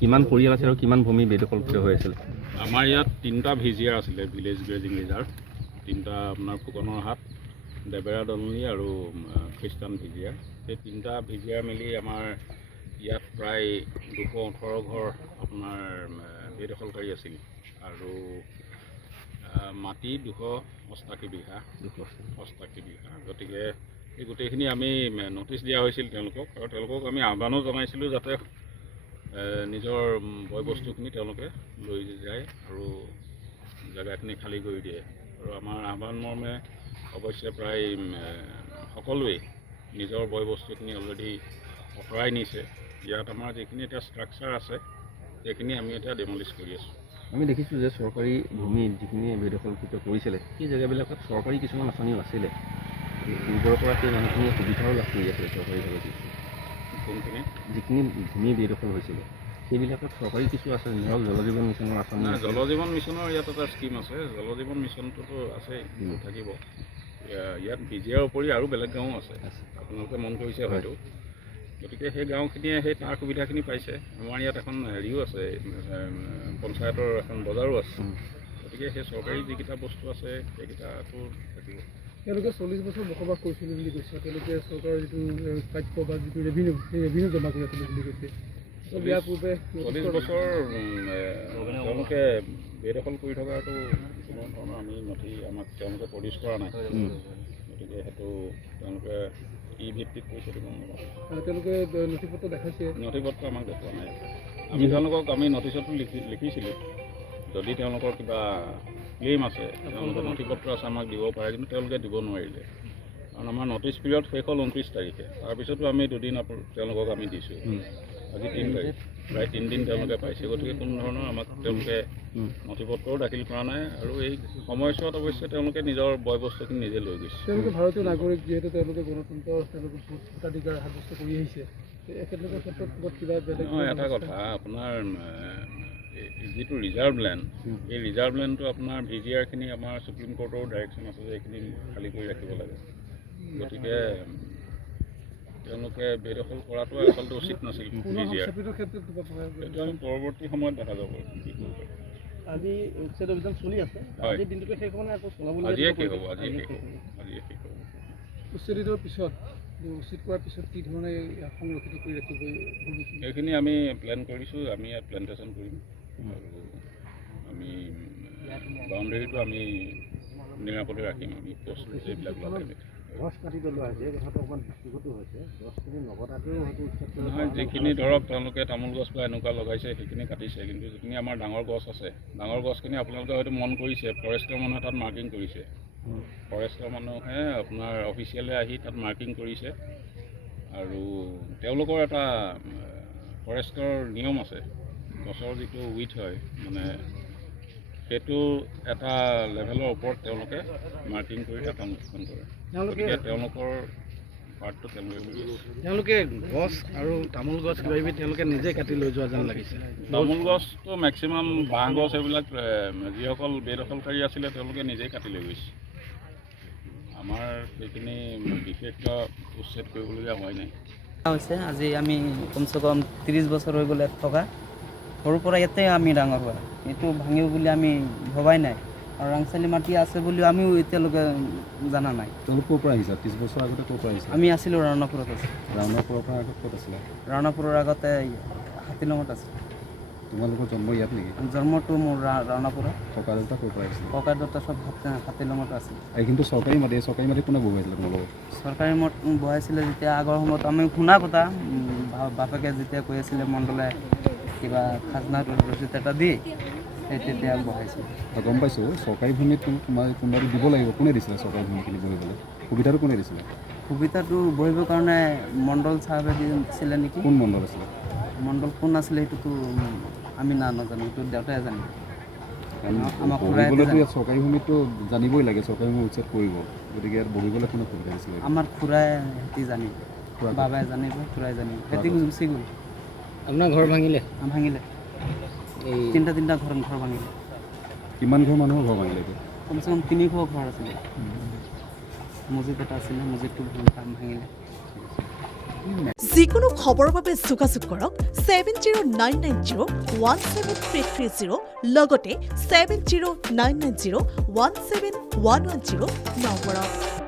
কিমান পৰিয়াল আছে আৰু কিমান ভূমি বেদখলকৃত হৈ আছিল? আমাৰ ইয়াত 3টা ভিজিআৰ আছিলে, ভিলেজ গ্ৰেজিং ৰিজাৰ্ভ। 3টা আপোনাৰ ফুকনৰ হাট, দেবেৰা দলনি আৰু খ্ৰীষ্টান ভিজিআৰ। সেই 3টা ভিজিআৰ মিলি আমাৰ ইয়াত প্ৰায় 218 ঘৰ আপোনাৰ বেদখলকাৰী আছিল আৰু মাটি 288 বিঘা। গতিকে এই গোটেইখিনি আমি নটিচ দিয়া হৈছিল তেওঁলোকক, আৰু তেওঁলোকক আমি আহ্বানো জনাইছিলোঁ যাতে নিজৰ বয় বস্তুখিনি তেওঁলোকে লৈ যায় আৰু জেগাখিনি খালী কৰি দিয়ে। আৰু আমাৰ আহ্বান মৰ্মে অৱশ্যে প্ৰায় সকলোৱেই নিজৰ বয় বস্তুখিনি অলৰেডি আঁতৰাই নিছে। ইয়াত আমাৰ যিখিনি এতিয়া ষ্ট্ৰাকচাৰ আছে সেইখিনি আমি এতিয়া ডেমলিছ কৰি আছোঁ। আমি দেখিছোঁ যে চৰকাৰী ভূমি যিখিনি বেদখলকৃত কৰিছিলে সেই জেগাবিলাকত চৰকাৰী কিছুমান আঁচনিও আছিলে, পূৰ্বৰ পৰা সেই মানুহখিনিয়ে সুবিধাও লাভ কৰি আছিলে চৰকাৰীভাৱে। কোনখিনি যিখিনি ভূমি বেদখল হৈছিলে সেইবিলাকত চৰকাৰী কিছু আছে, ধৰক জল জীৱন মিছনৰ আঁচনি। জল জীৱন মিছনৰ ইয়াত এটা স্কীম আছে, জল জীৱন মিছনটোতো আছেই, থাকিব। ইয়াত ভিজিআৰ উপৰি আৰু বেলেগ গাঁও আছে, আপোনালোকে মন কৰিছে হয়তো। গতিকে সেই গাঁওখিনিয়ে সেই তাৰ সুবিধাখিনি পাইছে। আমাৰ ইয়াত এখন হেৰিও আছে, পঞ্চায়তৰ এখন বজাৰো আছে। গতিকে সেই চৰকাৰী যিকেইটা বস্তু আছে সেইকেইটাতো থাকিব। তেওঁলোকে 40 বছৰ বসবাস কৰিছিল বুলি কৈছে। তেওঁলোকে চৰকাৰৰ যিটো প্ৰাপ্য বা যিটো ৰেভিনিউ, সেই ৰেভিনিউ জমা কৰি আছিল বুলি কৈছে। ইয়াৰ পূৰ্বে 40 বছৰ তেওঁলোকে বেদখল কৰি থকাটো কোনো ধৰণৰ আমি নথি আমাক তেওঁলোকে প্ৰডিউচ কৰা নাই। গতিকে সেইটো তেওঁলোকে কি ভিত্তিত কৰিছে দিব নোৱাৰোঁ। তেওঁলোকে নথিপত্ৰ দেখাইছে? নথিপত্ৰ আমাক দেখুওৱা নাই। আমি তেওঁলোকক আমি নথিচতো লিখিছিলোঁ, যদি তেওঁলোকৰ কিবা ক্লেইম আছে তেওঁলোকে নথিপত্ৰ আছে আমাক দিব পাৰে, কিন্তু তেওঁলোকে দিব নোৱাৰিলে। কাৰণ আমাৰ নটিচ পিৰিয়ড শেষ হ'ল 29 তাৰিখে। তাৰপিছতো আমি 2 দিন তেওঁলোকক আমি দিছোঁ। আজি 3 তাৰিখ, প্ৰায় 3 দিন তেওঁলোকে পাইছে। গতিকে কোনো ধৰণৰ আমাক তেওঁলোকে নথিপত্ৰও দাখিল কৰা নাই, আৰু এই সময়ছোৱাত অৱশ্যে তেওঁলোকে নিজৰ বয় বস্তুখিনি নিজে লৈ গৈছে। তেওঁলোকে ভাৰতীয় নাগৰিক, যিহেতু তেওঁলোকে গণতন্ত্ৰৰ তেওঁলোকে ভোটাধিকাৰ সাব্যস্ত কৰি আহিছে, এখেতলোকৰ ক্ষেত্ৰত কিবা বেলেগ? এটা কথা, আপোনাৰ যিটো ৰিজাৰ্ভ লেণ্ড, এই ৰিজাৰ্ভ লেণ্ডটো আপোনাৰ ভিজিআৰখিনি আমাৰ সুপ্ৰিম কোৰ্টৰ ডাইৰেকশ্যন আছে যে এইখিনি খালী কৰি ৰাখিব লাগে। গতিকে তেওঁলোকে বেদখল কৰাটো আচলতে উচিত নাছিল। সেইটো আমি পৰৱৰ্তী সময়ত দেখা যাব কি কৰিব পাৰি। আজি উচ্ছেদ অভিযান চলি আছে, আজিৰ দিনটোকে শেষ হ'ব নে আকৌ চলাব? আজিয়ে শেষ হ'ব, আজিয়ে শেষ হ'ব। উচ্ছেদিতৰ পিছত, উচ্ছেদ কৰাৰ পিছত কি ধৰণে সংৰক্ষিত কৰি ৰাখিব এইখিনি আমি প্লেন কৰিছোঁ। আমি ইয়াত প্লেণ্টেশ্যন কৰিম আৰু আমি বাউণ্ডেৰীটো আমি নিৰাপদে ৰাখিম। আমি পষ্ট এইবিলাক লগাই গছ কাটি পেলোৱা হৈছে, এই কথাটো অকণমান ব্যক্তিগত হৈছে। গছখিনি নকটাতেও হয়তো নহয়, যিখিনি ধৰক তেওঁলোকে তামোল গছ বা এনেকুৱা লগাইছে সেইখিনি কাটিছে, কিন্তু যিখিনি আমাৰ ডাঙৰ গছ আছে, ডাঙৰ গছখিনি আপোনালোকে হয়তো মন কৰিছে, ফৰেষ্টৰ মানুহে তাত মাৰ্কিং কৰিছে। ফৰেষ্টৰ মানুহে আপোনাৰ অফিচিয়েলে আহি তাত মাৰ্কিং কৰিছে, আৰু তেওঁলোকৰ এটা ফৰেষ্টৰ নিয়ম আছে, গছৰ যিটো উইথ হয় মানে সেইটো এটা লেভেলৰ ওপৰত তেওঁলোকে মাৰ্কিং কৰি তাত সংৰক্ষণ কৰে। গতিকে তেওঁলোকৰ পাৰ্টটো তেওঁলোকে গছ আৰু তামোল গছ কিবা কিবি তেওঁলোকে নিজে কাটি লৈ যোৱা যেন লাগিছে। তামোল গছটো মেক্সিমাম, বাঁহ গছ এইবিলাক যিসকল বেদখলকাৰী আছিলে তেওঁলোকে নিজেই কাটি লৈ গৈছে। আমাৰ সেইখিনি বিশেষকৈ উচ্ছেদ কৰিবলগীয়া হোৱাই নাই। হৈছে আজি আমি কমচে কম 30 বছৰ হৈ গ'লে থকা, সৰুৰ পৰা ইয়াতে আমি ডাঙৰ হোৱা, এইটো ভাঙিব বুলি আমি ভবাই নাই, আৰু ৰাংচালি মাটি আছে বুলিও আমিও এতিয়ালৈকে জানা নাই। তেওঁলোক ক'ৰ পৰা আহিছে? 30 বছৰ আগতে ক'ৰ পৰা আহিছে? আমি আছিলোঁ ৰাওনাপুৰত আছিলোঁ। ৰাওনাপুৰৰ পৰা আগত ক'ত আছিলে? ৰাওনাপুৰৰ আগতে হাতীলঙত আছিল। তোমালোকৰ জন্ম ইয়াত নেকি? জন্মটো মোৰ ৰাওনাপুৰত। ককা দেউতা ক'ৰ পৰা আহিছিলে? ককা দেউতা চব হাতীলঙত আছিল। কিন্তু চৰকাৰী মাটি কোনে বহুৱাইছিলে তোমালোকক? চৰকাৰী মত বহাইছিলে যেতিয়া আগৰ সময়ত আমি শুনা কথা, বাপেকে যেতিয়া কৈ আছিলে মণ্ডলে কিবা খাজনাৰ ৰচিদ এটা দি সেই তেতিয়া বহাইছিল। গম পাইছোঁ, চৰকাৰী ভূমিত কোনোবাই দিব লাগিব। কোনে দিছিলে চৰকাৰী ভূমিখিনি বহিবলৈ? সুবিধাটো কোনে দিছিলে? সুবিধাটো বহিবৰ কাৰণে মণ্ডল চাহাবে দিছিলে নেকি। কোন মণ্ডল আছিলে? মণ্ডল কোন আছিলে সেইটোতো আমি নাজানো, সেইটো দেউতাই জানিব। বহিবলৈতো ইয়াত চৰকাৰী ভূমিতো জানিবই লাগে, চৰকাৰী ভূমি উচ্ছেদ কৰিব। গতিকে ইয়াত বহিবলৈ কোনে সুবিধা দিছিলে? আমাৰ খুৰাই সিহঁতি জানিব, বাবাই জানিব, খুৰাই জানিব। সিহঁতি গুচি গ'ল। আপোনাৰ ঘৰ ভাঙিলে? ভাঙিলে, এই তিনিটা ঘৰ ভাঙিলে। কিমান ঘৰ মানুহৰ ঘৰ ভাঙিলে? কমচে কম 300 ঘৰ আছিলে। মছজিদ এটা আছিলে, মছজিদটো ভাঙিলে। যিকোনো খবৰৰ বাবে যোগাযোগ কৰক 7099017330 লগতে 7099017110 নম্বৰত।